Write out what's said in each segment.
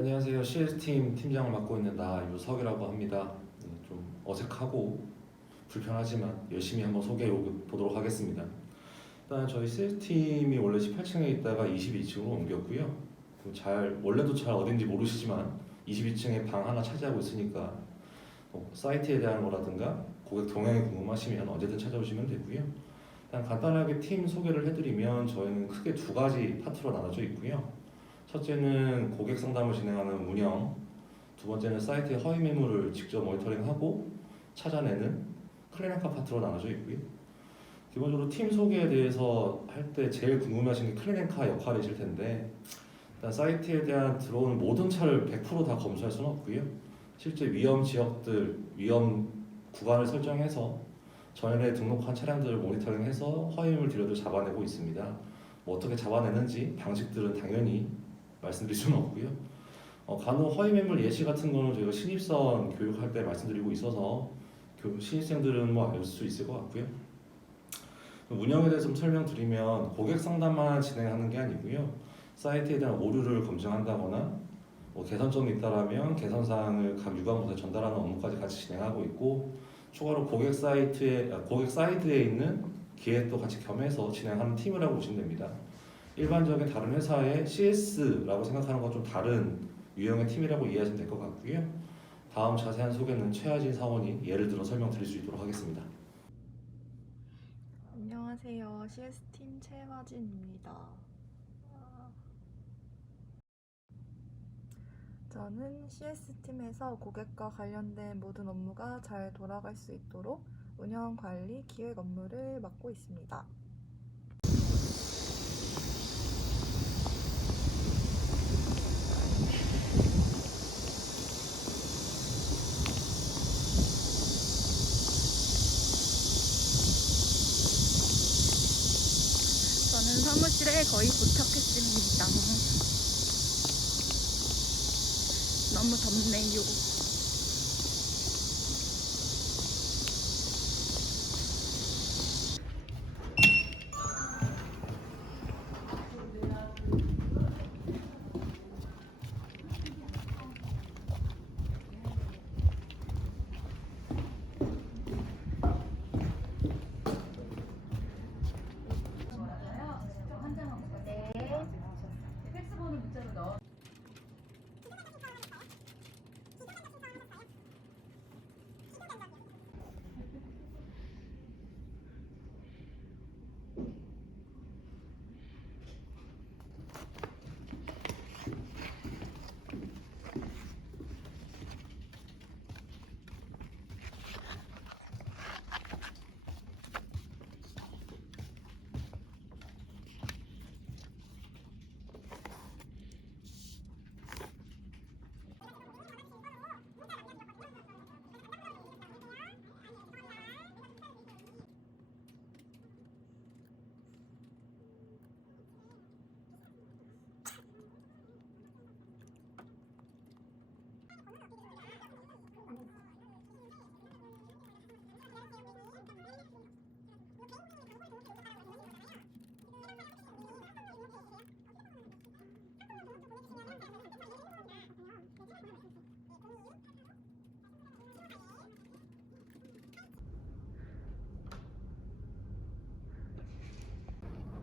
안녕하세요. CS팀 팀장을 맡고 있는 나유석이라고 합니다. 좀 어색하고 불편하지만 열심히 한번 소개해 보도록 하겠습니다. 일단 저희 CS팀이 원래 18층에 있다가 22층으로 옮겼고요. 원래도 잘 어딘지 모르시지만 22층에 방 하나 차지하고 있으니까 사이트에 대한 거라든가 고객 동향이 궁금하시면 언제든 찾아오시면 되고요. 일단 간단하게 팀 소개를 해드리면 저희는 크게 두 가지 파트로 나눠져 있고요. 첫째는 고객 상담을 진행하는 운영, 두 번째는 사이트의 허위 매물을 직접 모니터링하고 찾아내는 클리닉카 파트로 나눠져 있고요. 기본적으로 팀 소개에 대해서 할 때 제일 궁금해하시는 게 클리닉카 역할이실 텐데, 일단 사이트에 대한 들어오는 모든 차를 100%다 검수할 수는 없고요. 실제 위험 지역들, 위험 구간을 설정해서 전에 등록한 차량들을 모니터링해서 허위 매물 딜러들 잡아내고 있습니다. 뭐 어떻게 잡아내는지 방식들은 당연히 말씀드릴 수는 없고요. 간혹 허위 매물 예시 같은 거는 저희가 신입사원 교육할 때 말씀드리고 있어서 신입생들은 뭐 알 수 있을 것 같고요. 운영에 대해서 좀 설명드리면 고객 상담만 진행하는 게 아니고요. 사이트에 대한 오류를 검증한다거나 개선점이 있다라면 개선 사항을 각 유관부서에 전달하는 업무까지 같이 진행하고 있고, 추가로 고객 사이트에 있는 기획도 같이 겸해서 진행하는 팀이라고 보시면 됩니다. 일반적인 다른 회사의 CS라고 생각하는 건 좀 다른 유형의 팀이라고 이해하시면 될 것 같고요. 다음 자세한 소개는 최하진 사원이 예를 들어 설명드릴 수 있도록 하겠습니다. 안녕하세요. CS팀 최화진입니다. 저는 CS팀에서 고객과 관련된 모든 업무가 잘 돌아갈 수 있도록 운영, 관리, 기획 업무를 맡고 있습니다. 저는 사무실에 거의 도착했습니다. 너무 덥네요.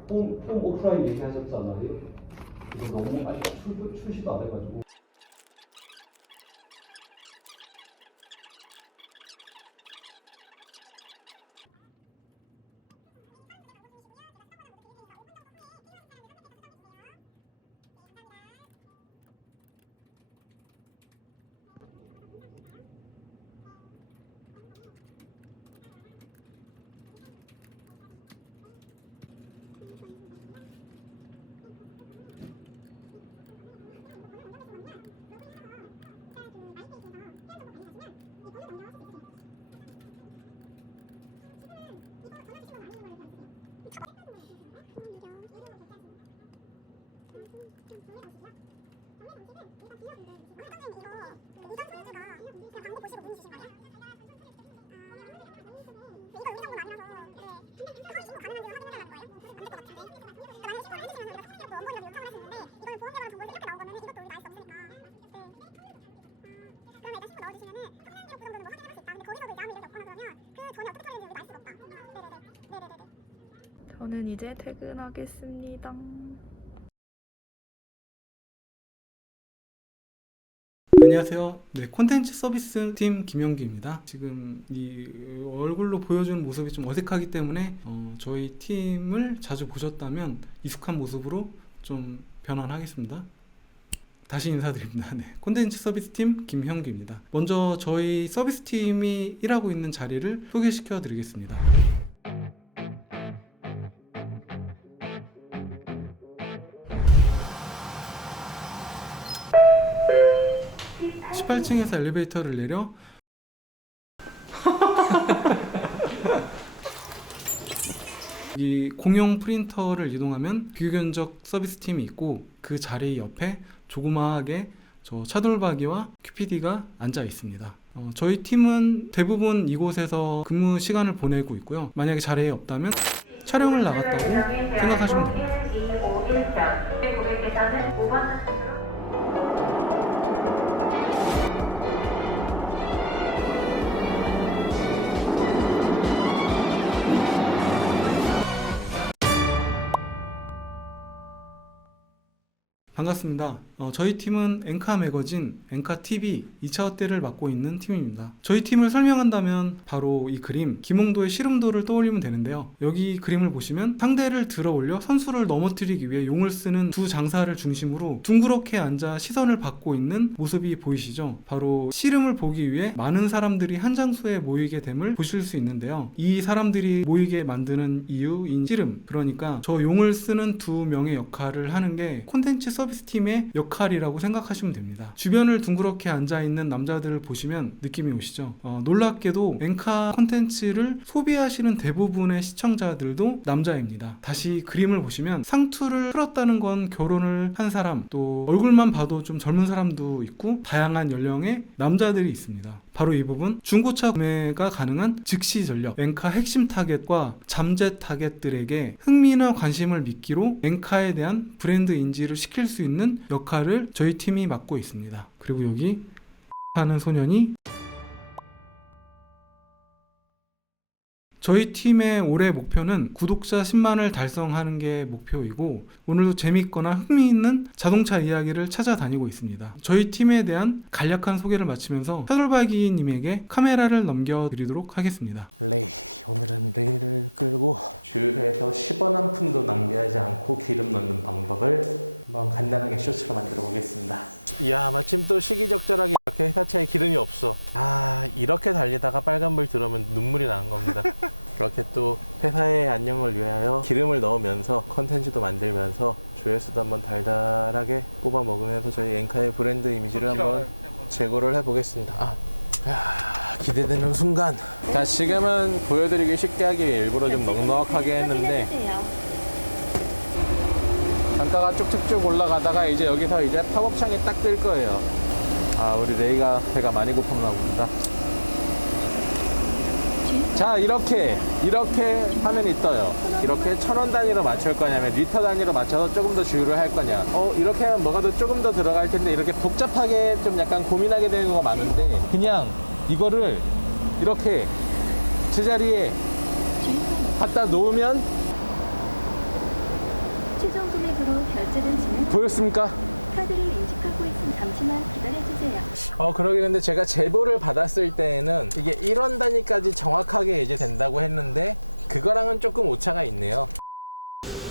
폼 오프라인 얘기하셨잖아요. 이거 너무 아직 출시도 안 해가지고. 저는 이제 퇴근하겠습니다. 안녕하세요. 네, 콘텐츠 서비스 팀 김영기입니다. 지금 이 얼굴로 보여주는 모습이 좀 어색하기 때문에 저희 팀을 자주 보셨다면 익숙한 모습으로 좀 변환하겠습니다. 다시 인사드립니다. 네, 콘텐츠 서비스 팀 김형기입니다. 먼저 저희 서비스 팀이 일하고 있는 자리를 소개시켜 드리겠습니다. 18층에서 엘리베이터를 내려 이 공용 프린터를 이동하면 비교견적 서비스 팀이 있고 그 자리 옆에 조그마하게 저 차돌박이와 QPD가 앉아 있습니다. 저희 팀은 대부분 이곳에서 근무 시간을 보내고 있고요. 만약에 자리에 없다면 촬영을 나갔다고 생각하시면 됩니다. 반갑습니다. 저희 팀은 엔카 매거진, 엔카 TV 2차 확대를 맡고 있는 팀입니다. 저희 팀을 설명한다면 바로 이 그림, 김홍도의 씨름도를 떠올리면 되는데요. 여기 그림을 보시면 상대를 들어 올려 선수를 넘어뜨리기 위해 용을 쓰는 두 장사를 중심으로 둥그렇게 앉아 시선을 받고 있는 모습이 보이시죠? 바로 씨름을 보기 위해 많은 사람들이 한 장소에 모이게 됨을 보실 수 있는데요. 이 사람들이 모이게 만드는 이유인 씨름, 그러니까 저 용을 쓰는 두 명의 역할을 하는 게 콘텐츠 서비스 팀의 역할이라고 생각하시면 됩니다. 주변을 둥그렇게 앉아있는 남자들을 보시면 느낌이 오시죠? 놀랍게도 엔카 콘텐츠를 소비하시는 대부분의 시청자들도 남자입니다. 다시 그림을 보시면 상투를 풀었다는 건 결혼을 한 사람, 또 얼굴만 봐도 좀 젊은 사람도 있고 다양한 연령의 남자들이 있습니다. 바로 이 부분, 중고차 구매가 가능한 즉시 전력, 엔카 핵심 타겟과 잠재 타겟들에게 흥미나 관심을 미끼로 엔카에 대한 브랜드 인지를 시킬 수 있는 역할을 저희 팀이 맡고 있습니다. 그리고 여기 하는 소년이 저희 팀의 올해 목표는 구독자 10만을 달성하는 게 목표이고 오늘도 재밌거나 흥미있는 자동차 이야기를 찾아다니고 있습니다. 저희 팀에 대한 간략한 소개를 마치면서 차돌박이님에게 카메라를 넘겨드리도록 하겠습니다.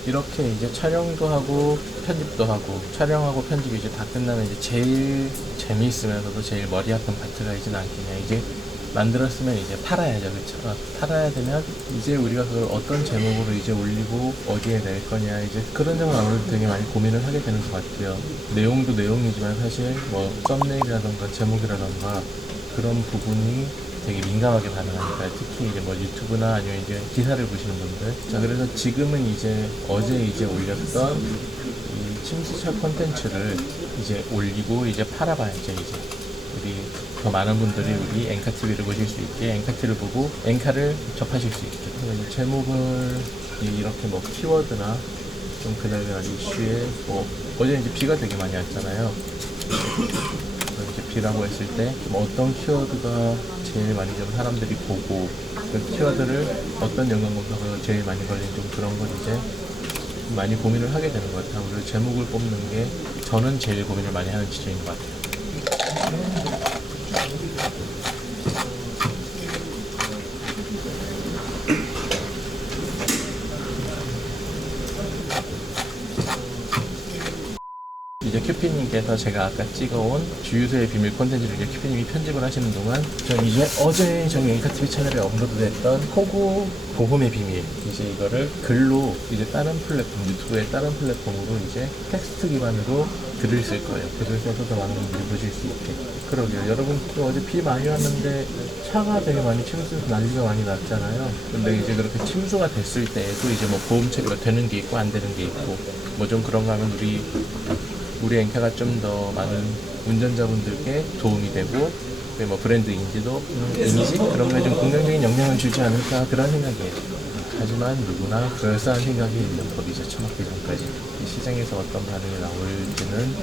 이렇게 이제 촬영도 하고 편집도 하고 촬영하고 편집이 이제 다 끝나면 이제 제일 재미있으면서도 제일 머리 아픈 파트가 이제 남기냐. 이제 만들었으면 이제 팔아야죠. 그쵸? 팔아야 되면 이제 우리가 그걸 어떤 제목으로 이제 올리고 어디에 낼 거냐. 이제 그런 점은 아무래도 되게 많이 고민을 하게 되는 것 같아요. 내용도 내용이지만 사실 뭐 썸네일이라던가 제목이라던가 그런 부분이 되게 민감하게 반응하니까, 특히 이제 뭐 유튜브나 아니면 이제 기사를 보시는 분들. 자, 그래서 지금은 이제 어제 이제 올렸던 이 침수철 콘텐츠를 이제 올리고 이제 팔아봐야죠. 이제 우리 더 많은 분들이 우리 엔카TV를 보실 수 있게, 엔카TV를 보고 엔카를 접하실 수 있게. 그래서 제목을 이렇게 뭐 키워드나 좀 그날그날 이슈에 뭐 어제 이제 비가 되게 많이 왔잖아요. 이제 B라고 했을 때 어떤 키워드가 제일 많이 좀 사람들이 보고 그 키워드를 어떤 연관 검색어가 제일 많이 걸린 좀 그런 걸 이제 많이 고민을 하게 되는 것 같아요. 그리고 제목을 뽑는 게 저는 제일 고민을 많이 하는 지점인 것 같아요. 이제 큐피님께서 제가 아까 찍어온 주유소의 비밀 콘텐츠를 이제 큐피님이 편집을 하시는 동안 전 이제 어제 저희 엔카TV 채널에 업로드됐던 호구 보험의 비밀 이제 이거를 글로 이제 다른 플랫폼 유튜브의 다른 플랫폼으로 이제 텍스트 기반으로 글을 쓸 거예요. 글을 써서 더 많은 분들이 보실 수 있게. 그러게요. 여러분 또 어제 비 많이 왔는데 차가 되게 많이 침수해서 난리가 많이 났잖아요. 근데 이제 그렇게 침수가 됐을 때에도 이제 뭐 보험 처리가 되는 게 있고 안 되는 게 있고 뭐 좀 그런가 하면 우리 엔카가 좀 더 많은 운전자분들께 도움이 되고 뭐 브랜드 인지도 이미지 그런 거에 좀 긍정적인 영향을 주지 않을까 그런 생각이에요. 하지만 누구나 그럴싸한 생각이 있는 법이죠. 처먹기 전까지 이 시장에서 어떤 반응이 나올지는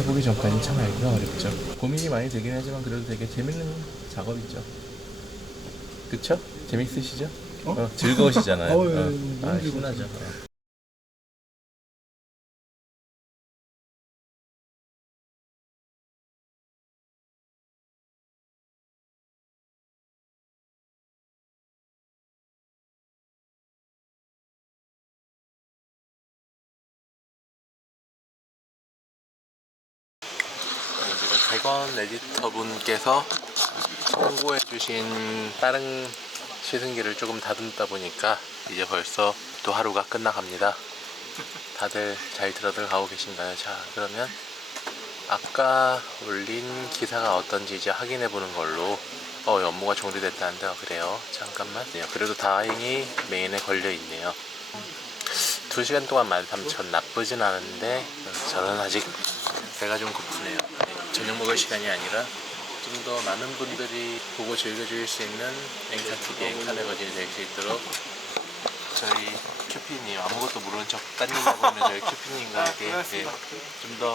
해보기 전까지 참 알기가 어렵죠. 고민이 많이 되긴 하지만 그래도 되게 재밌는 작업이죠. 그쵸? 재밌으시죠? 즐거우시잖아요. 신나죠. 지금 100원 에디터 분께서 홍보해주신 다른 시승기를 조금 다듬다 보니까 이제 벌써 또 하루가 끝나갑니다. 다들 잘 들어들 가고 계신가요? 자, 그러면 아까 올린 기사가 어떤지 이제 확인해 보는 걸로. 업무가 종료됐다는데 그래요. 잠깐만. 그래도 다행히 메인에 걸려 있네요. 2시간 동안 13,000 나쁘진 않은데 저는 아직 배가 좀 고프네요. 저녁 먹을 시간이 아니라 좀 더 많은 분들이 보고 즐겨주실 수 있는 엔카TV, 엔카매거진이 될 수 있도록 저희 큐피님 아무것도 모르는 척 딴일하고 있는 저희 큐피님과 함께 좀 더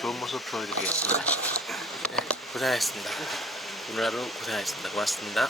좋은 모습 보여드리겠습니다. 네, 고생하셨습니다. 오늘 하루 고생하셨습니다. 고맙습니다.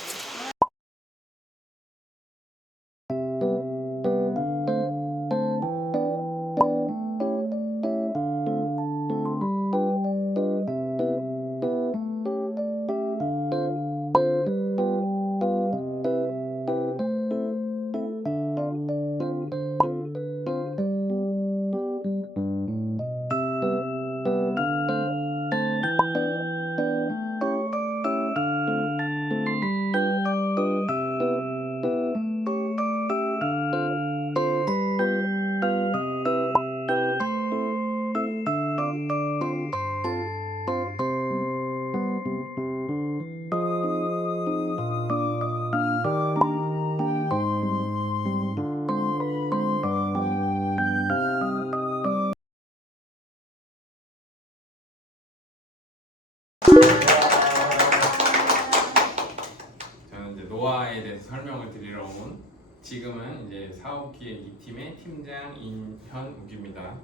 저는 이제 노아에 대해서 설명을 드리러 온 지금은 이제 사업기획 2팀의 팀장 인현욱입니다.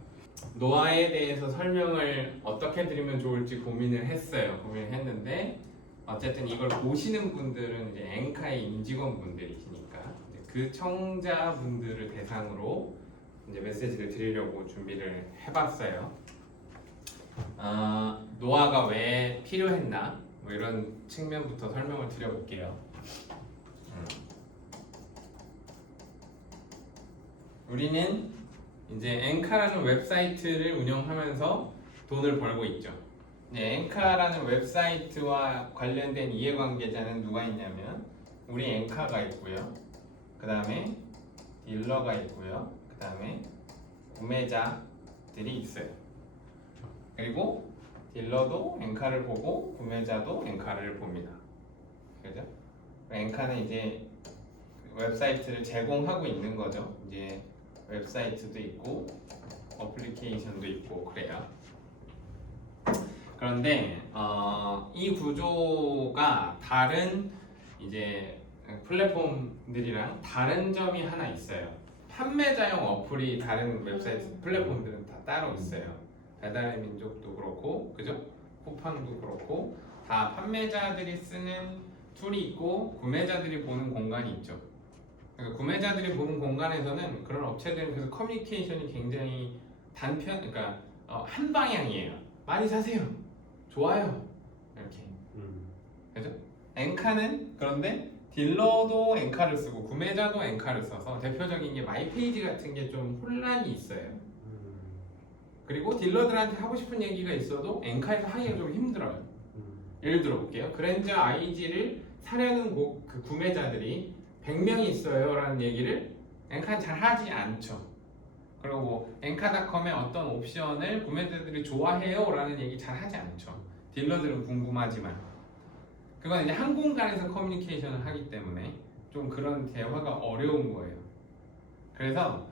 노아에 대해서 설명을 어떻게 드리면 좋을지 고민을 했는데 어쨌든 이걸 보시는 분들은 이제 엔카의 임직원 분들이시니까 그 청자분들을 대상으로 이제 메시지를 드리려고 준비를 해봤어요. 노아가 왜 필요했나 뭐 이런 측면부터 설명을 드려볼게요. 우리는 이제 엔카라는 웹사이트를 운영하면서 돈을 벌고 있죠. 엔카라는 웹사이트와 관련된 이해관계자는 누가 있냐면 우리 엔카가 있고요. 그 다음에 딜러가 있고요. 그 다음에 구매자들이 있어요. 그리고 딜러도 엔카를 보고 구매자도 엔카를 봅니다. 그죠? 엔카는 이제 웹사이트를 제공하고 있는 거죠. 이제 웹사이트도 있고 어플리케이션도 있고 그래요. 그런데 이 구조가 다른 이제 플랫폼들이랑 다른 점이 하나 있어요. 판매자용 어플이 다른 웹사이트 플랫폼들은 다 따로 있어요. 배달의 민족도 그렇고, 그죠? 쿠팡도 그렇고 다 판매자들이 쓰는 툴이 있고 구매자들이 보는 공간이 있죠. 그러니까 구매자들이 보는 공간에서는 그런 업체들은 그래서 커뮤니케이션이 굉장히 그러니까 한 방향이에요. 많이 사세요. 좋아요. 이렇게. 그죠? 엔카는 그런데 딜러도 엔카를 쓰고 구매자도 엔카를 써서 대표적인 게 마이페이지 같은 게 좀 혼란이 있어요. 그리고 딜러들한테 하고 싶은 얘기가 있어도 엔카에서 하기가 좀 힘들어요. 예를 들어 볼게요. 그랜저 IG를 사려는 그 구매자들이 100명이 있어요 라는 얘기를 엔카는 잘 하지 않죠. 그리고 뭐 엔카닷컴의 어떤 옵션을 구매자들이 좋아해요 라는 얘기 잘 하지 않죠. 딜러들은 궁금하지만 그건 이제 한 공간에서 커뮤니케이션을 하기 때문에 좀 그런 대화가 어려운 거예요. 그래서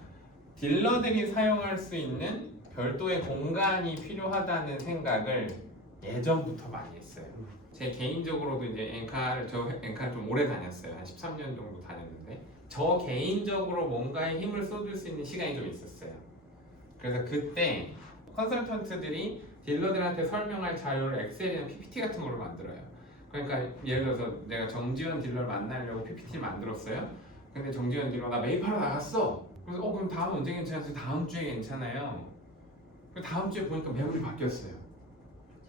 딜러들이 사용할 수 있는 별도의 공간이 필요하다는 생각을 예전부터 많이 했어요. 제 개인적으로도 이제 저 엔카를 좀 오래 다녔어요. 한 13년 정도 다녔는데 저 개인적으로 뭔가에 힘을 쏟을 수 있는 시간이 좀 있었어요. 그래서 그때 컨설턴트들이 딜러들한테 설명할 자료를 엑셀이나 PPT 같은 걸로 만들어요. 그러니까 예를 들어서 내가 정지원 딜러를 만나려고 PPT를 만들었어요. 근데 정지원 딜러 나 매입하러 나갔어. 그래서 그럼 다음 언제 괜찮아요? 다음 주에 괜찮아요. 다음 주에 보니까 매물이 바뀌었어요.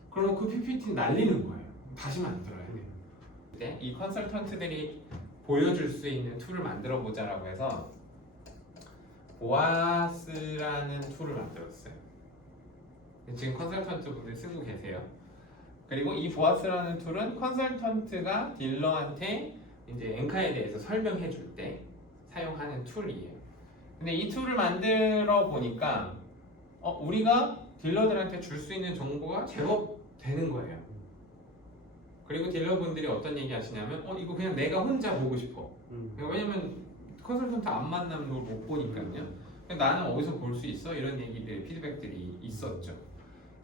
그러면 그 PPT 날리는 거예요. 다시 만들어야 돼요. 근데 이 컨설턴트들이 보여줄 수 있는 툴을 만들어 보자라고 해서 보아스라는 툴을 만들었어요. 지금 컨설턴트 분들 쓰고 계세요. 그리고 이 보아스라는 툴은 컨설턴트가 딜러한테 이제 엔카에 대해서 설명해 줄 때 사용하는 툴이에요. 근데 이 툴을 만들어 보니까 우리가 딜러들한테 줄 수 있는 정보가 제법 되는 거예요. 그리고 딜러분들이 어떤 얘기 하시냐면 이거 그냥 내가 혼자 보고 싶어. 왜냐면 컨설턴트 안 만나면 그걸 못 보니까요. 나는 어디서 볼 수 있어? 이런 얘기들, 피드백들이 있었죠.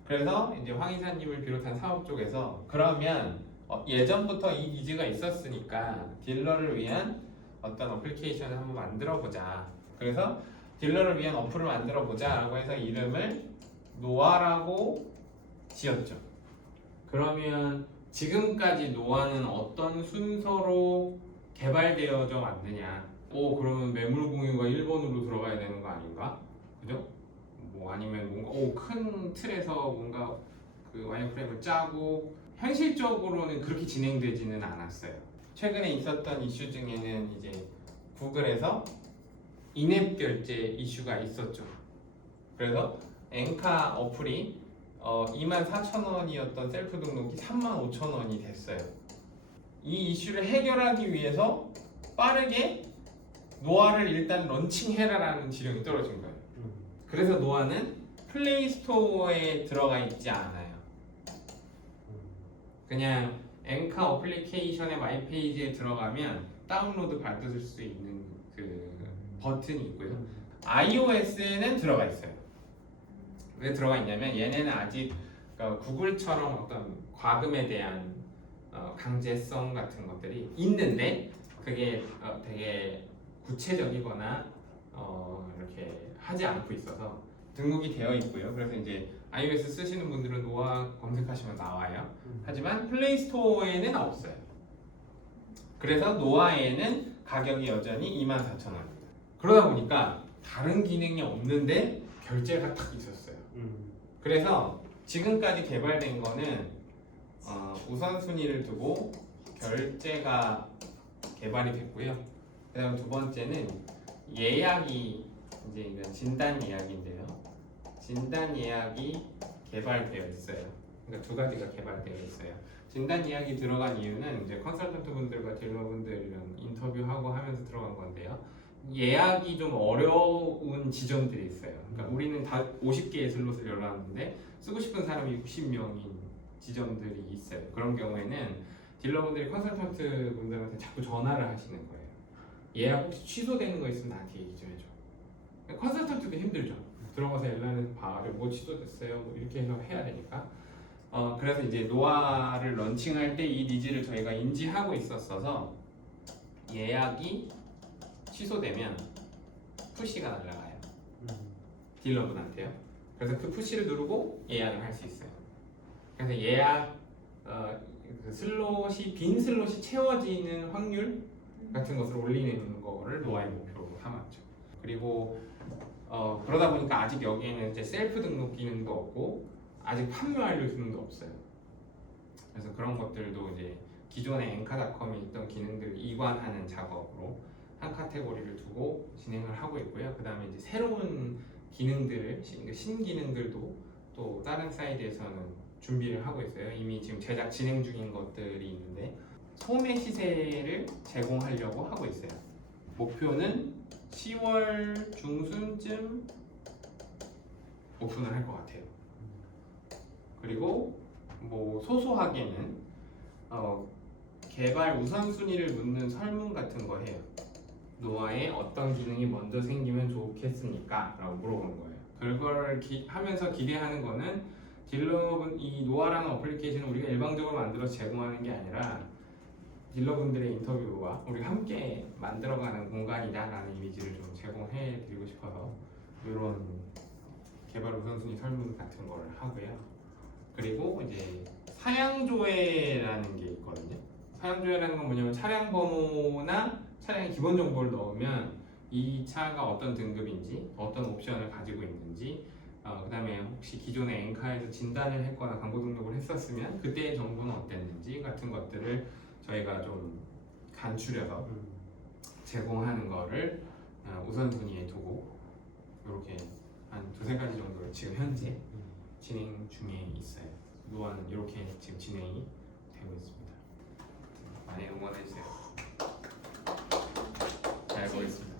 그래서 이제 황 이사님을 비롯한 사업 쪽에서 그러면 예전부터 이 니즈가 있었으니까 딜러를 위한 어떤 어플리케이션을 한번 만들어 보자. 그래서 딜러를 위한 어플을 만들어 보자라고 해서 이름을 노아라고 지었죠. 그러면 지금까지 노아는 어떤 순서로 개발되어져 왔느냐? 그러면 매물 공유가 1번으로 들어가야 되는 거 아닌가? 그죠? 뭐 아니면 뭔가 큰 틀에서 뭔가 그 와이어프레임을 짜고 현실적으로는 그렇게 진행되지는 않았어요. 최근에 있었던 이슈 중에는 이제 구글에서 인앱 결제 이슈가 있었죠. 그래서 엔카 어플이 24,000원이었던 셀프 등록이 35,000원이 됐어요. 이 이슈를 해결하기 위해서 빠르게 노아를 일단 런칭해라라는 지령이 떨어진 거예요. 그래서 노아는 플레이 스토어에 들어가 있지 않아요. 그냥 엔카 어플리케이션의 마이페이지에 들어가면 다운로드 받을 수 있는 그 버튼이 있고요. iOS에는 들어가 있어요. 왜 들어가 있냐면 얘네는 아직 구글처럼 어떤 과금에 대한 강제성 같은 것들이 있는데 그게 되게 구체적이거나 이렇게 하지 않고 있어서 등록이 되어 있고요. 그래서 이제 iOS 쓰시는 분들은 노아 검색하시면 나와요. 하지만 플레이 스토어에는 없어요. 그래서 노아에는 가격이 여전히 24,000원입니다. 그러다 보니까 다른 기능이 없는데 결제가 딱 있었어요. 그래서 지금까지 개발된 거는 우선순위를 두고 결제가 개발이 됐고요. 그다음 두 번째는 예약이 이제 이런 진단 예약인데요. 진단 예약이 개발되어 있어요. 그러니까 두 가지가 개발되어 있어요. 진단 예약이 들어간 이유는 이제 컨설턴트 분들과 딜러분들이랑 인터뷰하고 하면서 들어간 건데요. 예약이 좀 어려운 지점들이 있어요. 그러니까 우리는 다 50개의 슬롯을 열어놨는데 쓰고 싶은 사람이 60명인 지점들이 있어요. 그런 경우에는 딜러분들이 컨설턴트 분들한테 자꾸 전화를 하시는 거예요. 예약 혹시 취소되는 거 있으면 나한테 얘기 좀 해줘. 컨설턴트도 힘들죠. 들어가서 연락을 봐. 뭐 취소됐어요. 뭐 이렇게 해서 해야 되니까. 그래서 이제 노아를 런칭할 때 이 니즈를 저희가 인지하고 있었어서 예약이 취소되면 푸시가 날아가요. 딜러분한테요. 그래서 그 푸시를 누르고 예약을 할 수 있어요. 그래서 예약 그 슬롯이 빈 슬롯이 채워지는 확률 같은 것을 올리는 거를 노아의 목표로 삼았죠. 그리고 그러다 보니까 아직 여기에는 이제 셀프 등록 기능도 없고 아직 판매 완료 기능도 없어요. 그래서 그런 것들도 이제 기존의 엔카닷컴에 있던 기능들을 이관하는 작업으로 한 카테고리를 두고 진행을 하고 있고요. 그 다음에 이제 새로운 기능들을 신기능들도 또 다른 사이트에서는 준비를 하고 있어요. 이미 지금 제작 진행 중인 것들이 있는데 소매 시세를 제공하려고 하고 있어요. 목표는 10월 중순쯤 오픈을 할 것 같아요. 그리고 뭐 소소하게는 개발 우선순위를 묻는 설문 같은 거 해요. 노아에 어떤 기능이 먼저 생기면 좋겠습니까? 라고 물어보는 거예요. 그걸 하면서 기대하는 거는 딜러분, 이 노아라는 어플리케이션을 우리가 일방적으로 만들어서 제공하는 게 아니라 딜러분들의 인터뷰와 우리가 함께 만들어가는 공간이다라는 이미지를 좀 제공해 드리고 싶어서 이런 개발 우선순위 설문 같은 걸 하고요. 그리고 이제 사양조회라는 게 있거든요. 사양조회라는 건 뭐냐면 차량 번호나 차량의 기본 정보를 넣으면 이 차가 어떤 등급인지, 어떤 옵션을 가지고 있는지, 그 다음에 혹시 기존에 엔카에서 진단을 했거나 광고 등록을 했었으면 그때의 정보는 어땠는지 같은 것들을 저희가 좀 간추려서 제공하는 거를 우선순위에 두고 이렇게 한 두세 가지 정도를 지금 현재 진행 중에 있어요. 노아는 이렇게 지금 진행이 되고 있습니다. 많이 응원해주세요. 잘 보겠습니다.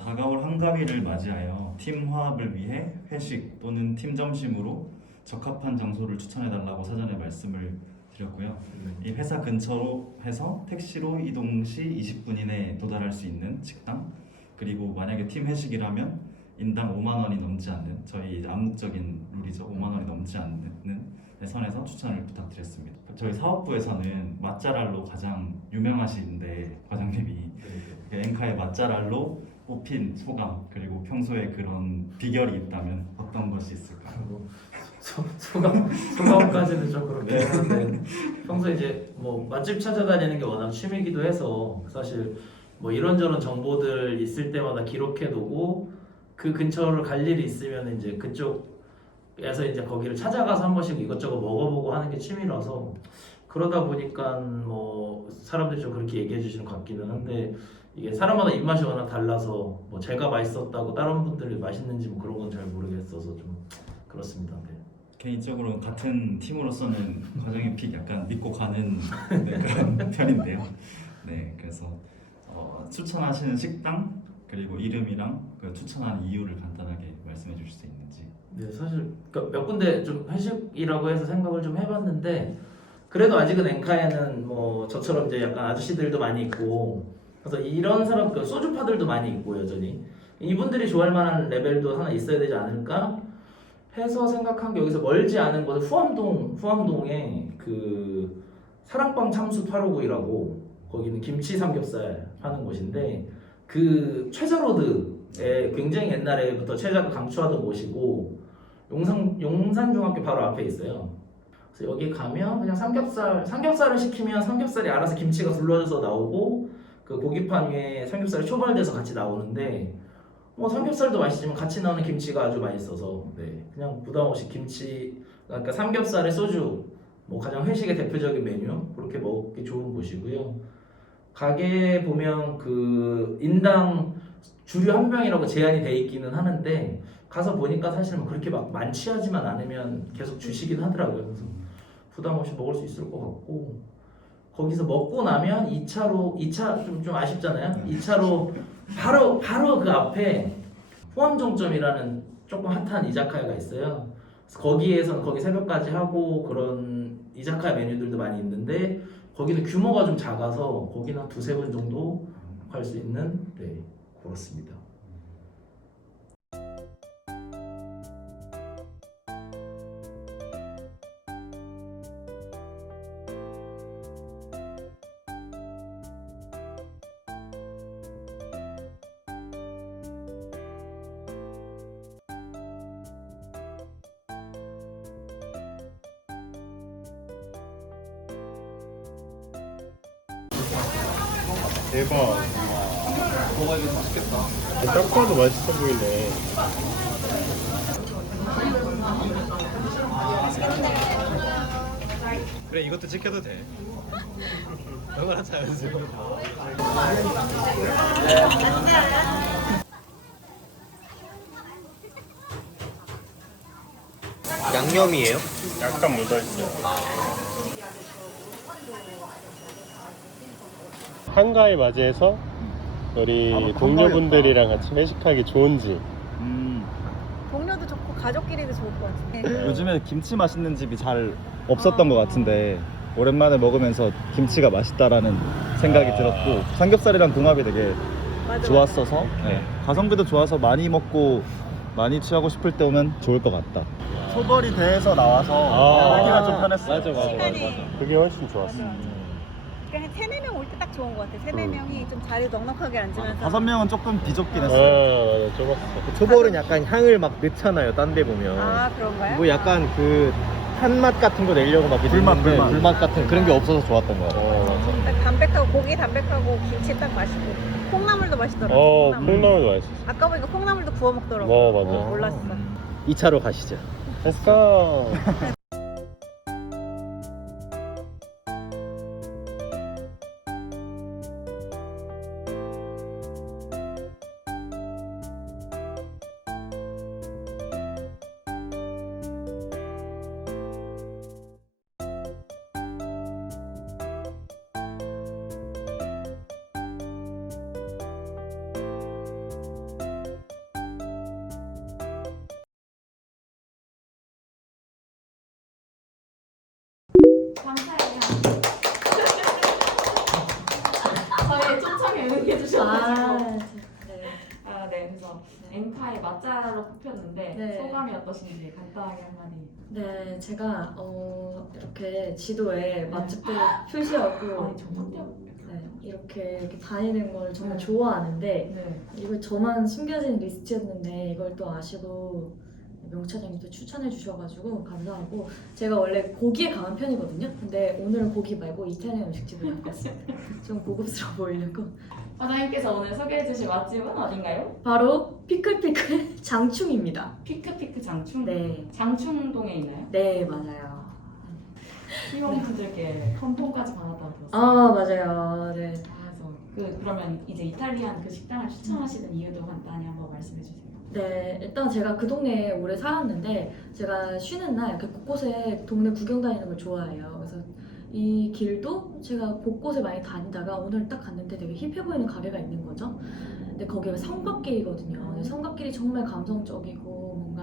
다가올 한가위를 맞이하여 팀 화합을 위해 회식 또는 팀 점심으로 적합한 장소를 추천해달라고 사전에 말씀을 드렸고요. 이 회사 근처로 해서 택시로 이동 시 20분 이내에 도달할 수 있는 식당, 그리고 만약에 팀 회식이라면 인당 5만 원이 넘지 않는, 저희 암묵적인 룰이죠. 5만 원이 넘지 않는 선에서 추천을 부탁드렸습니다. 저희 사업부에서는 맛잘알로 가장 유명하신데 과장님이 엔카의 맛잘알로 뽑힌 소감, 그리고 평소에 그런 비결이 있다면 어떤 것이 있을까요? 소감까지는 좀 그렇긴 한데 평소에 이제 뭐 맛집 찾아다니는 게 워낙 취미이기도 해서 사실 뭐 이런저런 정보들 있을 때마다 기록해두고 그 근처를 갈 일이 있으면 이제 그쪽에서 이제 거기를 찾아가서 한 번씩 이것저것 먹어보고 하는 게 취미라서 그러다 보니까 뭐 사람들이 좀 그렇게 얘기해 주시는 것 같기는 한데 이게 사람마다 입맛이 워낙 달라서 뭐 제가 맛있었다고 다른 분들이 맛있는지 뭐 그런 건 잘 모르겠어서 좀 그렇습니다. 네. 개인적으로 같은 팀으로서는 과장님 픽 약간 믿고 가는 그런 편인데요. 네, 그래서 추천하시는 식당 그리고 이름이랑 그 추천한 이유를 간단하게 말씀해 주실 수 있는지. 네, 사실 그러니까 몇 군데 좀 회식이라고 해서 생각을 좀 해봤는데 그래도 아직은 엔카에는 뭐 저처럼 이제 약간 아저씨들도 많이 있고 그래서 이런 사람, 그러니까 소주파들도 많이 있고 여전히 이분들이 좋아할 만한 레벨도 하나 있어야 되지 않을까 해서 생각한 게 여기서 멀지 않은 곳에 후암동에 그 사랑방 참수 859이라고 거기는 김치 삼겹살 파는 곳인데 그 최저로드에 굉장히 옛날에부터 최저가 강추하던 곳이고 용산중학교 바로 앞에 있어요. 그래서 여기 가면 그냥 삼겹살을 시키면 삼겹살이 알아서 김치가 둘러져서 나오고 그 고기판 위에 삼겹살이 초벌돼서 같이 나오는데 뭐 삼겹살도 맛있지만 같이 나오는 김치가 아주 맛있어서 네, 그냥 부담 없이 김치, 그러니까 삼겹살에 소주 뭐 가장 회식의 대표적인 메뉴 그렇게 먹기 좋은 곳이고요. 가게 보면 그 인당 주류 한 병이라고 제한이 돼 있기는 하는데 가서 보니까 사실 뭐 그렇게 막 많지 하지만 않으면 계속 주시긴 하더라고요. 그래서 부담 없이 먹을 수 있을 것 같고 거기서 먹고 나면 2차 좀 아쉽잖아요. 2차로 바로 그 앞에 호암정점이라는 조금 핫한 이자카야가 있어요. 그래서 거기에서는 거기 새벽까지 하고 그런 이자카야 메뉴들도 많이 있는데 거기는 규모가 좀 작아서 거기는 한 2-3분 정도 갈 수 있는 그렇습니다. 대박. 딱 봐도 맛있어 보이네. 그래 이것도 찍혀도 돼. 얼마나 자연스러워. 양념이에요? 약간 묻어있어요. 한가위 맞이해서 우리 동료분들이랑 같이 회식하기 좋은지. 동료도 좋고 가족끼리도 좋을 것 같아요. 요즘에 김치 맛있는 집이 잘 없었던 것 같은데 오랜만에 먹으면서 김치가 맛있다라는 생각이 들었고 삼겹살이랑 궁합이 되게 좋았어서 가성비도 좋아서 많이 먹고 많이 취하고 싶을 때 오면 좋을 것 같다. 소벌이 대에서 나와서 하기가 좀 편했어요. 맞아. 그게 훨씬 좋았어. 그러니까 한 3-4명 올 때 딱 좋은 것 같아. 3-4명이 좀 자리 넉넉하게 앉으면서 5명은 조금 비좁긴 했어요. 맞아. 좁았어. 초벌은 약간 향을 막 넣잖아요. 딴 데 보면. 아 그런가요? 뭐 약간 그 탄맛 같은 거 내려고 막 불맛. 불맛 같은 그런 게 없어서 좋았던 것 같아요. 딱 담백하고 고기 담백하고 김치 딱 맛있고 콩나물도 맛있더라고. 콩나물도 맛있어. 아까 보니까 콩나물도 구워 먹더라고. 맞아. 몰랐어. 2차로 가시죠. Let's go. 저희 초청에 응해주셔가지고 네, 그래서 엔카의 맛자로 뽑혔는데 네. 소감이 어떠신지 간단하게 한마디. 네, 제가 이렇게 지도에 맛집들 표시하고 아니 정말 이렇게 다니는 걸 정말 좋아하는데 네. 이걸 저만 숨겨진 리스트였는데 이걸 또 아시고 명차장님 또 추천해 주셔가지고 감사하고 제가 원래 고기에 강한 편이거든요. 근데 오늘 고기 말고 이탈리안 음식집을 바꿨습니다. 좀 고급스러워 보이려고. 과장님께서 오늘 소개해 주실 맛집은 어딘가요? 바로 피클피클 장충입니다. 피크피크 장충? 네. 장충동에 있나요? 네, 맞아요. 팀원분들께 컴폰까지 받았다고 들었어요. 아, 맞아요. 네. 그래서 그러면 이제 이탈리안 그 식당을 추천하시는 이유도 간단히 한번 말씀해 주세요. 네, 일단 제가 그 동네에 오래 살았는데 제가 쉬는 날 이렇게 곳곳에 동네 구경 다니는 걸 좋아해요. 그래서 이 길도 제가 곳곳에 많이 다니다가 오늘 딱 갔는데 되게 힙해 보이는 가게가 있는 거죠. 근데 거기가 성곽길이거든요. 근데 성곽길이 정말 감성적이고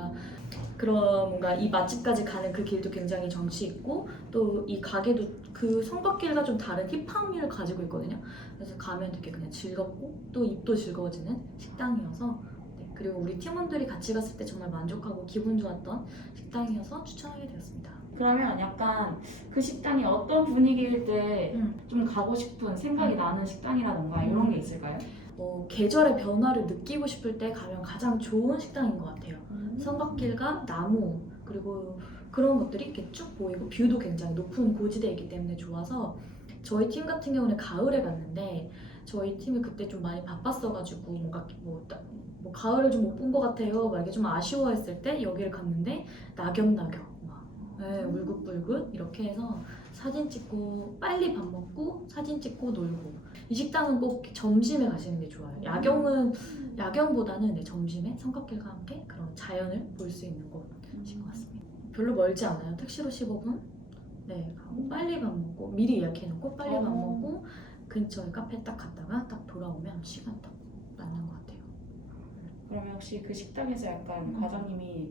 뭔가 이 맛집까지 가는 그 길도 굉장히 정치 있고 또 이 가게도 그 성곽길과 좀 다른 힙함을 가지고 있거든요. 그래서 가면 되게 그냥 즐겁고 또 입도 즐거워지는 식당이어서 그리고 우리 팀원들이 같이 갔을 때 정말 만족하고 기분 좋았던 식당이어서 추천하게 되었습니다. 그러면 약간 그 식당이 어떤 분위기일 때 좀 가고 싶은 생각이 나는 식당이라던가 이런 게 있을까요? 계절의 변화를 느끼고 싶을 때 가면 가장 좋은 식당인 것 같아요. 성곽길과 나무 그리고 그런 것들이 이렇게 쭉 보이고 뷰도 굉장히 높은 고지대이기 때문에 좋아서 저희 팀 같은 경우는 가을에 갔는데 저희 팀이 그때 좀 많이 바빴어가지고 뭔가 가을을 좀 못 본 것 같아요. 막 이렇게 좀 아쉬워했을 때 여기를 갔는데 낙엽 막 울긋불긋 이렇게 해서 사진 찍고 빨리 밥 먹고 사진 찍고 놀고. 이 식당은 꼭 점심에 가시는 게 좋아요. 야경보다는 네, 점심에 성곽길과 함께 그런 자연을 볼 수 있는 곳인 것 같습니다. 별로 멀지 않아요. 택시로 15분. 네, 가고 빨리 밥 먹고 미리 예약해놓고 빨리 밥 먹고 근처에 카페 딱 갔다가 딱 돌아오면 시간 딱 맞는 것 같아요. 그러면 혹시 그 식당에서 약간 과장님이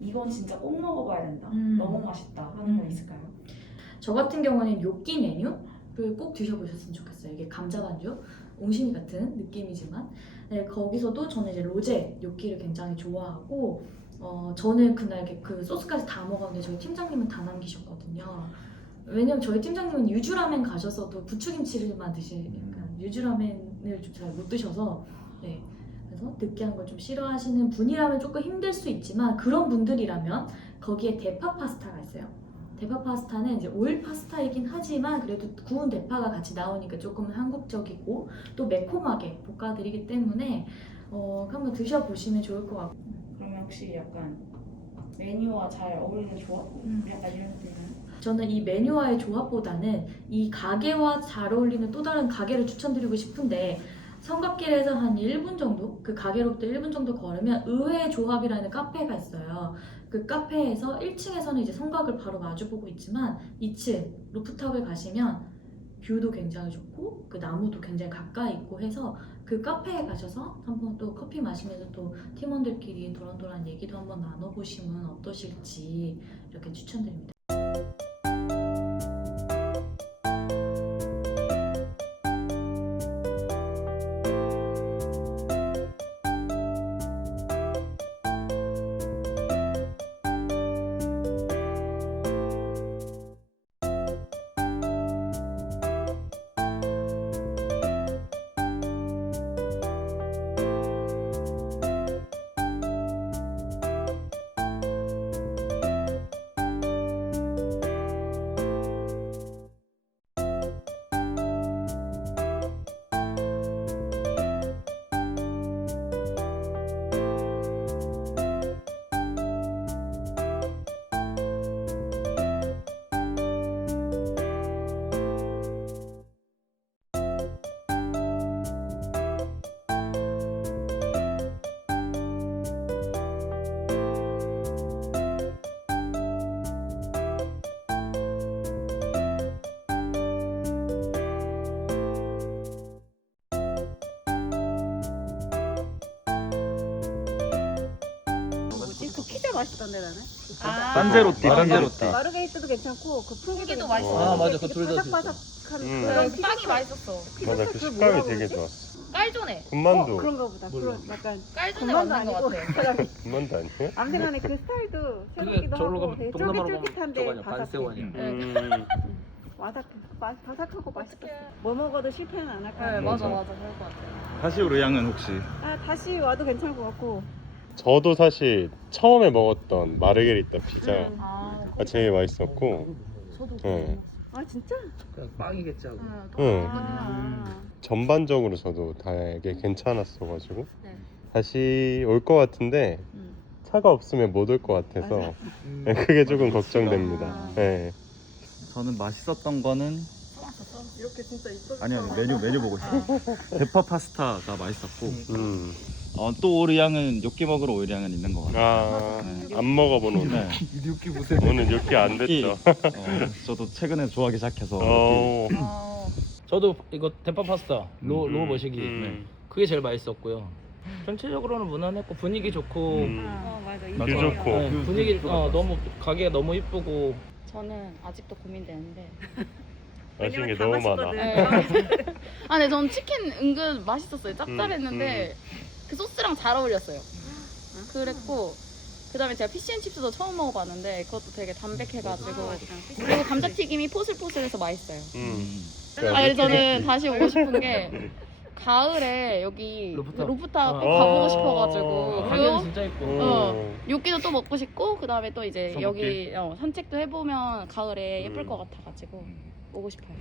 이건 진짜 꼭 먹어봐야 된다. 너무 맛있다 하는 거 있을까요? 저 같은 경우는 요끼 메뉴를 꼭 드셔보셨으면 좋겠어요. 이게 감자 반죽, 옹심이 같은 느낌이지만 네, 거기서도 저는 이제 로제 요끼를 굉장히 좋아하고 저는 그날 이렇게 그 소스까지 다 먹었는데 저희 팀장님은 다 남기셨거든요. 왜냐면 저희 팀장님은 유주라멘 가셔서도 부추김치를만 약간 유주라멘을 좀 잘 못 드셔서 네. 그래서 느끼한 걸 좀 싫어하시는 분이라면 조금 힘들 수 있지만 그런 분들이라면 거기에 대파 파스타가 있어요. 대파 파스타는 이제 오일 파스타이긴 하지만 그래도 구운 대파가 같이 나오니까 조금 한국적이고 또 매콤하게 볶아드리기 때문에 한번 드셔보시면 좋을 것 같고. 그러면 혹시 약간 메뉴와 잘 어울리는 조합? 약간 이런 것도 있나요? 저는 이 메뉴와의 조합보다는 이 가게와 잘 어울리는 또 다른 가게를 추천드리고 싶은데 성곽길에서 한 1분 정도, 그 가게로부터 1분 정도 걸으면 의회 조합이라는 카페가 있어요. 그 카페에서 1층에서는 이제 성곽을 바로 마주보고 있지만 2층 루프탑을 가시면 뷰도 굉장히 좋고 그 나무도 굉장히 가까이 있고 해서 그 카페에 가셔서 한번 또 커피 마시면서 또 팀원들끼리 도란도란 얘기도 한번 나눠보시면 어떠실지 이렇게 추천드립니다. 그 피자 맛있던데 나는. 딴제로띠. 마르게리타도 괜찮고 그 풍기도 맛있어. 아, 맞아. 그 둘다 바삭바삭한 음. 그런 그 빵이 맛있었어. 맞아, 그 식감이 되게 좋았어. 깔조네. 군만두. 그런가 보다. 그런 약간 깔조네 군만두 맞는 것 아니고 같아. 군만두 아니에요? 아무튼간에 그 스타일도 새롭기도 하고 되게 쫄깃쫄깃한데 바삭해. 바삭하고 맛있어. 뭐 먹어도 실패는 안 할 것 같아. 맞아 그럴 것 같아. 다시 올 의향은 혹시? 다시 와도 괜찮을 것 같고. 저도 사실 처음에 먹었던 마르게리타 피자가 제일 맛있었고, 네. 진짜? 그냥 빵이겠지 하고. 전반적으로 저도 되게 괜찮았어가지고 네. 다시 올 것 같은데 차가 없으면 못 올 것 같아서 네, 그게 조금 걱정됩니다. 네. 저는 맛있었던 거는 이렇게 진짜 이쁘게. 아니 메뉴 보고 있어요. 대파 파스타가 맛있었고 또 올 의향은 요끼 먹으러 올 의향은 있는 것 같아요. 안 먹어본 오늘. 네. 요끼 보세요. 오늘 요끼 안 됐죠. 저도 최근에 좋아하기 시작해서 저도 이거 대파 파스타 로 머시기 그게 제일 맛있었고요. 전체적으로는 무난했고 분위기 좋고 뷰 좋고. 네, 분위기 너무 가게가 너무 이쁘고. 저는 아직도 고민되는데. 맛있는 게 너무 많아. 근데 전 치킨 은근 맛있었어요. 짭짤했는데 그 소스랑 잘 어울렸어요. 그랬고 그다음에 제가 피시앤칩스도 처음 먹어봤는데 그것도 되게 담백해가지고 그리고 감자튀김이 포슬포슬해서 맛있어요. 아니 저는 다시 오고 싶은 게 가을에 여기 루프탑 꼭 가보고 싶어가지고 그리고 진짜 이뻐. 요끼도 또 먹고 싶고 그다음에 또 이제 여기 산책도 해보면 가을에 예쁠 것 같아가지고 오고 싶어요.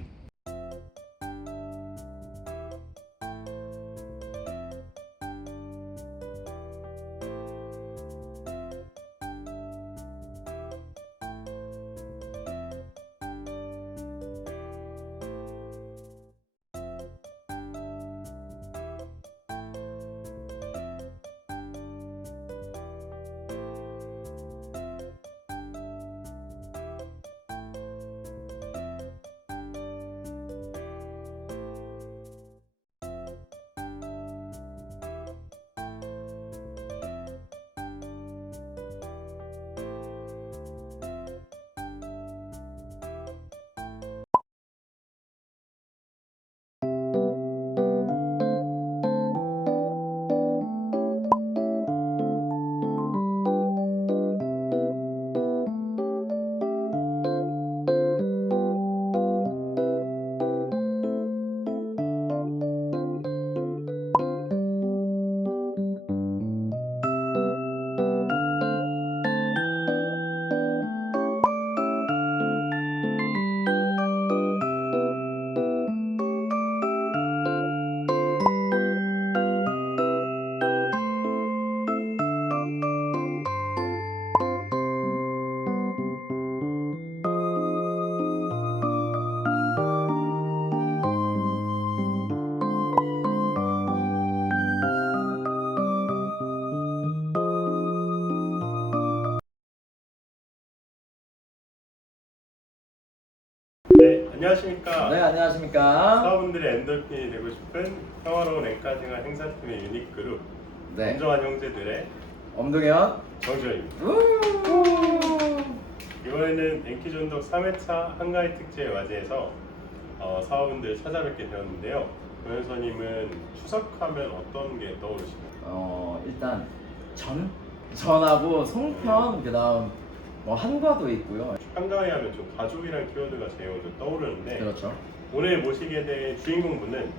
안녕하십니까. 네, 안녕하십니까. 사업분들의 엔돌핀이 되고 싶은 평화로운 엔카 생활 행사팀의 유닛 그룹 네. 온조한 형제들의 엄동현, 정주현입니다. 이번에는 엔키존독 3회차 한가위 특집에 맞이해서 사업분들 찾아뵙게 되었는데요. 변호사님은 추석하면 어떤 게 떠오르시나요? 일단 전하고 송편, 그다음 뭐 한과도 있고요. 한가위 하면 좀 가족이란 키워드가 제일 먼저 떠오르는데 그렇죠. 오늘 모시게 될 주인공분은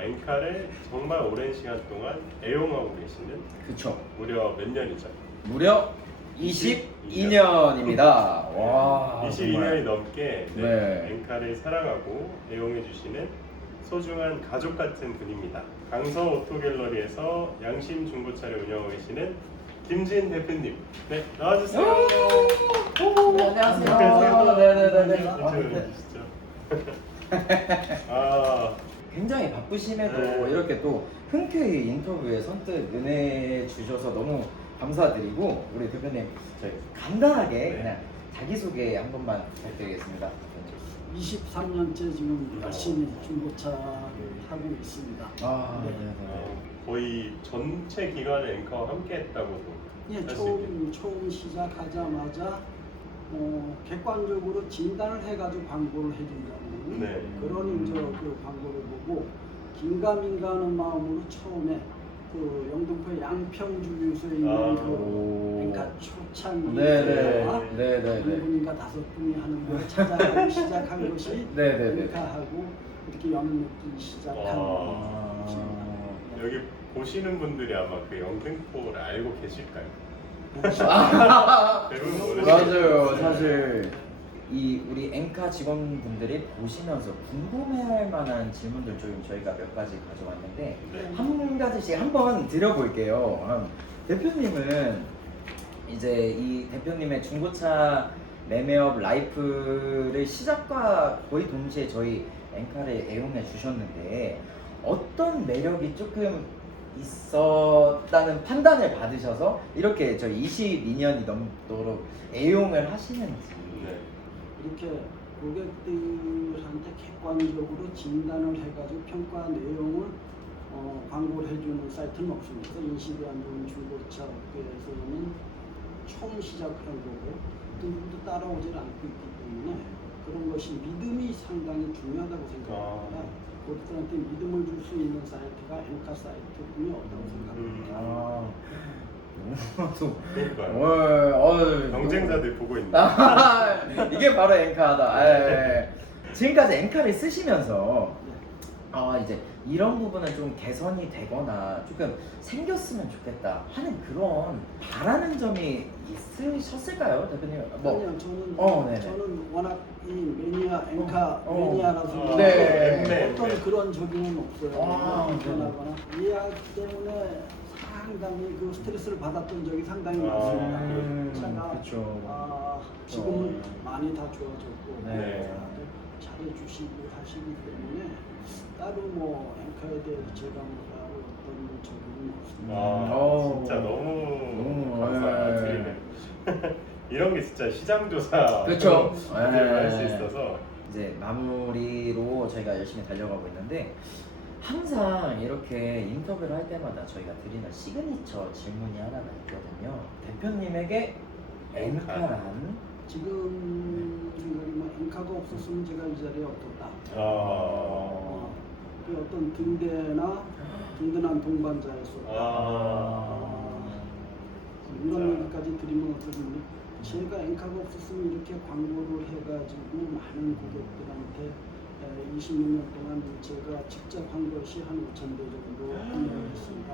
엔카를 정말 오랜 시간 동안 애용하고 계시는 그쵸. 무려 몇 년이죠? 무려 22년입니다. 와. 22년이 정말. 넘게 네. 엔카를 사랑하고 애용해 주시는 소중한 가족 같은 분입니다. 강서 오토갤러리에서 양심 중고차를 운영하고 계시는 김진 대표님, 네 나와주세요. 네, 안녕하세요. 네네네. 이쪽으로 해주시죠. 아, 굉장히 바쁘심에도 네. 이렇게 또 흔쾌히 인터뷰에 선뜻 은혜 주셔서 너무 감사드리고, 우리 대표님 저희 간단하게 그냥 자기소개 한 번만 부탁드리겠습니다. 23년째 지금 열심히 중고차를 하고 있습니다. 아, 네. 거의 전체 기간에 엔카와 함께했다고도 예, 할 수 있겠네요. 처음 시작하자마자 객관적으로 진단을 해가지고 광고를 해준다는 네. 그런 이제 그 광고를 보고 긴가민가하는 마음으로 처음에 그 영등포 양평주유소에 있는 그 엔카 초창 네네. 한 네네네. 분인가 5분이 하는 걸 찾아가기 시작한 것이 네네네. 엔카하고 이렇게 연맥기 시작한 와. 것입니다. 여기 보시는 분들이 아마 그 영등포를 알고 계실까요? 대부분 모르시죠? 맞아요. 사실 이 우리 엔카 직원분들이 보시면서 궁금해할 만한 질문들 좀 저희가 몇 가지 가져왔는데 네. 한 가지씩 한번 드려볼게요. 대표님은 이제 이 대표님의 중고차 매매업 라이프를 시작과 거의 동시에 저희 엔카를 애용해 주셨는데 어떤 매력이 조금 있었다는 판단을 받으셔서 이렇게 저희 22년이 넘도록 애용을 하시는지. 네. 이렇게 고객들한테 객관적으로 진단을 해가지고 평가 내용을 광고를 해주는 사이트는 없습니다. 인식이 안 좋은 중고차 업계에서는 처음 시작하는 거고 또 누구도 따라오질 않고 있기 때문에 그런 것이 믿음이 상당히 중요하다고 생각합니다. 고객들한테 믿음을 줄 수 있는 사이트가 엔카 사이트뿐이 없다고 생각합니다. 그러니까요. 경쟁자들 보고 있네. 이게 바로 엔카다. 지금까지 엔카를 쓰시면서 이제 이런 부분은 좀 개선이 되거나 조금 생겼으면 좋겠다 하는 그런 바라는 점이 있으셨을까요, 대표님? 아니요, 저는 워낙 이 매니아 엔카 매니아라서 네. 어떤 그런 적용은 없어요. 불편하거나 이해하기 때문에 상당히 그 스트레스를 받았던 적이 상당히 많습니다. 차가 지금은 많이 다 좋아졌고 잘해주시고 하시기 때문에 따로 뭐 엔카에 대해서 제가 뭐라고 어떤 적용은 없습니다. 진짜 너무 감사드리네요. 이런 게 진짜 시장 조사 그렇죠. 할 수 있어서 이제 마무리로 저희가 열심히 달려가고 있는데 항상 이렇게 인터뷰를 할 때마다 저희가 드리는 시그니처 질문이 하나가 있거든요. 대표님에게 엔카란? 지금 생각이면 엔카가 없었으면 제가 이 자리에 없었다. 그 어떤 든든한 동반자였었다. 이런 얘기까지 드리면 어떠십니까? 제가 엔카가 없었으면 이렇게 광고를 해가지고 많은 고객들한테 26년 동안 제가 직접 한 것이 한 5,000대 정도 판매했습니다.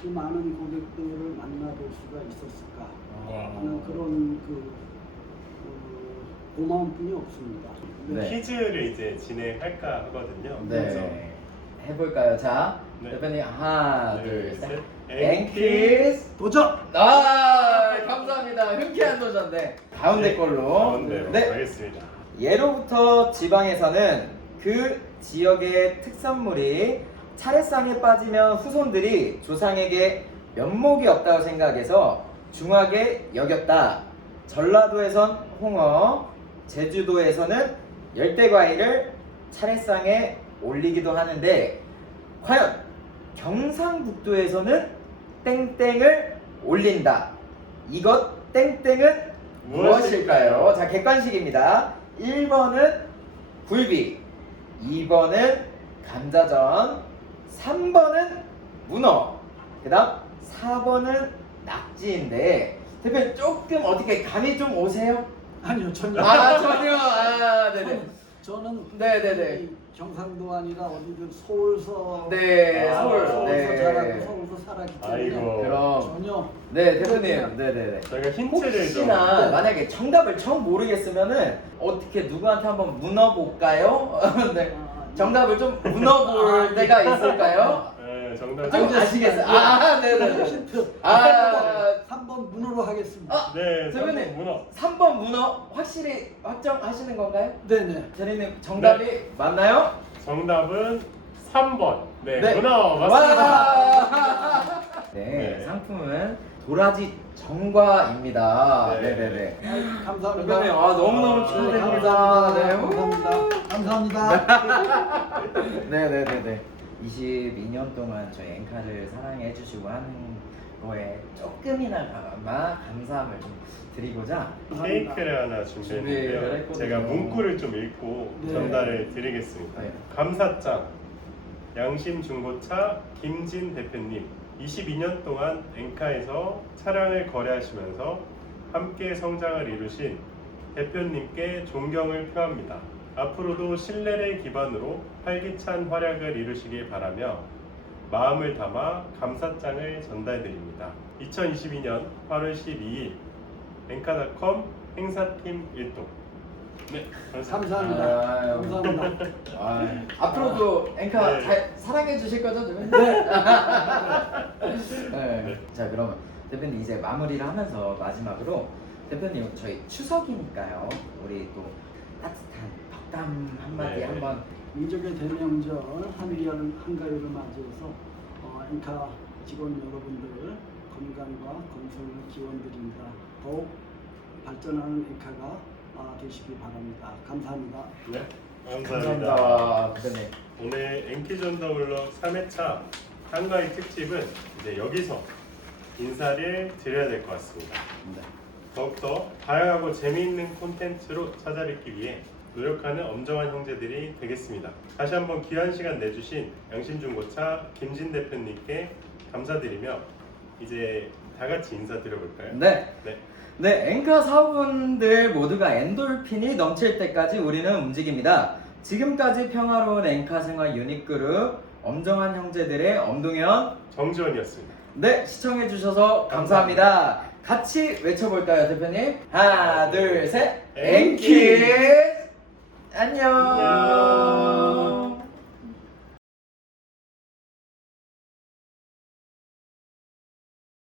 그 많은 고객들을 만나볼 수가 있었을까 하는 그런 고마움뿐이 없습니다. 퀴즈를 이제 진행할까 하거든요. 네. 해볼까요? 자, 네. 대표님 하나, 둘, 셋. 엔키스 도전! 감사합니다. 흔쾌한 도전. 네. 가운데 걸로. 가운데로 네. 가겠습니다. 예로부터 지방에서는 그 지역의 특산물이 차례상에 빠지면 후손들이 조상에게 면목이 없다고 생각해서 중하게 여겼다. 전라도에선 홍어, 제주도에서는 열대과일을 차례상에 올리기도 하는데 과연 경상북도에서는 땡땡을 올린다. 이것 땡땡은 무엇일까요? 자, 객관식입니다. 1번은 굴비, 2번은 감자전, 3번은 문어, 그 다음 4번은 낙지인데 대표님 조금 어떻게 감이 좀 오세요? 아니요, 전혀. 아, 전혀. 아, 네네. 저는 네네네. 이 경상도 아니라 어디든 서울서 네, 서울. 서울서 네. 자라고 서울서 살았기 때문에 아이고. 그럼. 전혀. 네, 대표님. 네네네. 저희가 힌트를 좀 혹시나 만약에 정답을 처음 모르겠으면은 어떻게 누구한테 한번 문어볼까요? 네. 정답을 좀 문어볼 때가 있을까요? 네, 정답 좀 아시겠어요? 아, 네네네. 힌트. 아, 3번 문어로 하겠습니다. 네, 대표님. 3번 문어. 3번 문어 확실히 확정하시는 건가요? 네네. 대리님 정답이 맞나요? 정답은 3번. 네, 네. 문어 맞습니다. 와! 네, 네. 상품은 도라지 정과입니다. 네. 네네네. 감사합니다. 대표님, 아, 너무너무 축하드립니다. 네. 감사합니다. 네네네네. 22년 동안 저희 엔카를 사랑해 주시고 하는 거에 조금이나마 감사함을 좀 드리고자 케이크를 하나 준비를 준비했는데요. 했거든요. 제가 문구를 좀 읽고 네. 전달을 드리겠습니다. 네. 감사장 양심중고차 김진 대표님 22년 동안 엔카에서 차량을 거래하시면서 함께 성장을 이루신 대표님께 존경을 표합니다. 앞으로도 신뢰를 기반으로 활기찬 활약을 이루시길 바라며 마음을 담아 감사장을 전달드립니다. 2022년 8월 12일 엔카닷컴 행사팀 1동. 네, 감사합니다. 아유. 감사합니다. 앞으로도 엔카 네. 잘 사랑해 주실 거죠, 대표님? 네. 네. 자, 그러면 대표님 이제 마무리를 하면서 마지막으로 대표님 저희 추석이니까요. 우리 또 따뜻한 덕담 한마디 네. 한번. 민족의 대명절 한가위를 맞이해서 엔카 직원 여러분들 건강과 건강을 기원드립니다. 더욱 발전하는 엔카가 되시기 바랍니다. 감사합니다. 네, 감사합니다. 감사합니다, 대표님. 오늘 엔키전더블럭 3회차 한가위 특집은 이제 여기서 인사를 드려야 될 것 같습니다. 더욱더 다양하고 재미있는 콘텐츠로 찾아뵙기 위해 노력하는 엄정한 형제들이 되겠습니다. 다시 한번 귀한 시간 내주신 양심중고차 김진 대표님께 감사드리며 이제 다 같이 인사드려볼까요? 네. 네. 네, 엔카 사원들 모두가 엔돌핀이 넘칠 때까지 우리는 움직입니다. 지금까지 평화로운 엔카 생활 유닛그룹 엄정한 형제들의 엄동현, 정지원이었습니다. 네, 시청해주셔서 감사합니다. 같이 외쳐볼까요, 대표님? 하나, 둘, 셋. 엔키! 안녕!